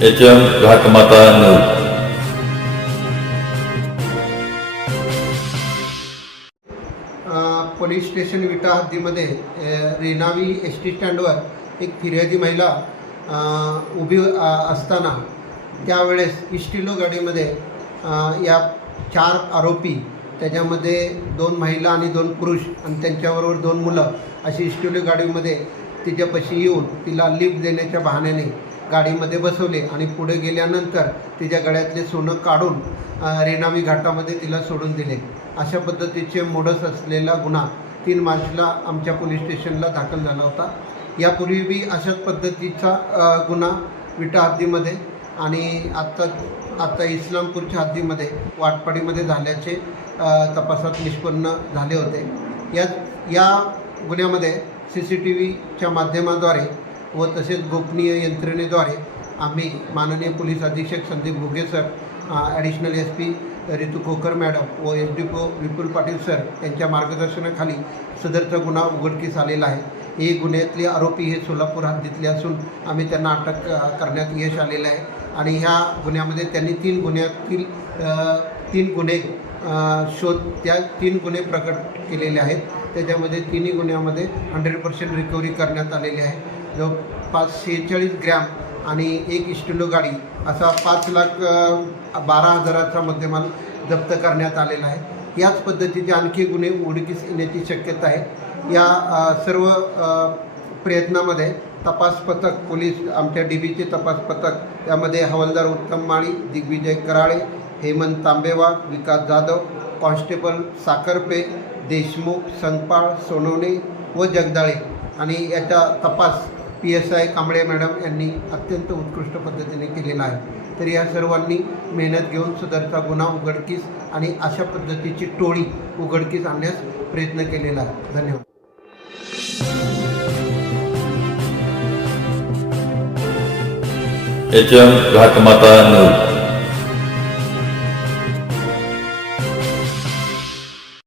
H M Ghatmata news police station Vita हद्दीमध्ये Renavi S T स्टँडवर एक फिर्यादी महिला उभी असताना त्यावेळेस इष्टिलो गाडीमध्ये या चार आरोपी त्याच्यामध्ये दोन महिला आणि दोन पुरुष आणि त्यांच्याबरोबर दोन मुलं अशी इष्टिलो गाडीमध्ये तिच्यापाशी येऊन तिला लिफ्ट देण्याच्या बहाण्याने गाडीमध्ये बसवले आणि पुढे गेल्यानंतर तिच्या गळ्यातले सोनं काढून अ, रेणावी घाटामध्ये तिला सोडून दिले. अशा पद्धतीचे मोडस असलेला गुन्हा तीन मार्चला आमच्या पोलीस स्टेशनला दाखल झाला होता. यापूर्वी बी अशाच पद्धतीचा गुन्हा विटा हद्दीमध्ये आणि आत्ता आत्ता इस्लामपूरच्या हद्दीमध्ये वाटपाडीमध्ये झाल्याचे तपासात निष्पन्न झाले होते. या या गुन्ह्यामध्ये सी सी टी व्हीच्या माध्यमाद्वारे व तसेच गोपनीय यंत्रणेद्वारे आम्ही माननीय पोलीस अधीक्षक Sandeep Ghuge sir additional S P Ritu Khokar madam व S D PO Vipul Patil sir यांच्या मार्गदर्शनाखाली सदरचा गुन्हा उघडकीस आलेला आहे. हे गुन्ह्यातले आरोपी हे सोलापूर हद्दीतले असून आम्ही त्यांना अटक करण्यात यश आलेलं आहे. आणि ह्या गुन्ह्यामध्ये त्यांनी तीन गुन्ह्यातील तीन गुन्हे शोध त्या तीन गुन्हे प्रकट केलेले आहेत. त्याच्यामध्ये तिन्ही गुन्ह्यामध्ये हंड्रेड पर्सेंट रिकव्हरी करण्यात आलेली आहे. जवळपास शेहेचाळीस ग्रॅम आणि एक इस्टिलो गाडी असा पाच लाख बारा हजाराचा मध्यमाल जप्त करण्यात आलेला आहे. याच पद्धतीचे आणखी गुन्हे उघडकीस येण्याची शक्यता आहे. या सर्व प्रयत्नामध्ये तपास पथक पोलीस आमच्या डी बीचे तपास पथक त्यामध्ये हवालदार उत्तम माळी दिग्विजय कराळे हेमंत तांबेवा विकास जाधव कॉन्स्टेबल साखरपे देशमुख संगपाळ सोनवणे व जगदाळे. आणि याचा तपास P S I Kamble madam यांनी अत्यंत उत्कृष्ट पद्धतीने केलेला आहे. तर या सर्वांनी मेहनत घेऊन सदरचा गुन्हा उघडकीस आणि अशा पद्धतीची टोळी उघडकीस आणण्यास प्रयत्न केलेला आहे. धन्यवाद. H M Ghatmata news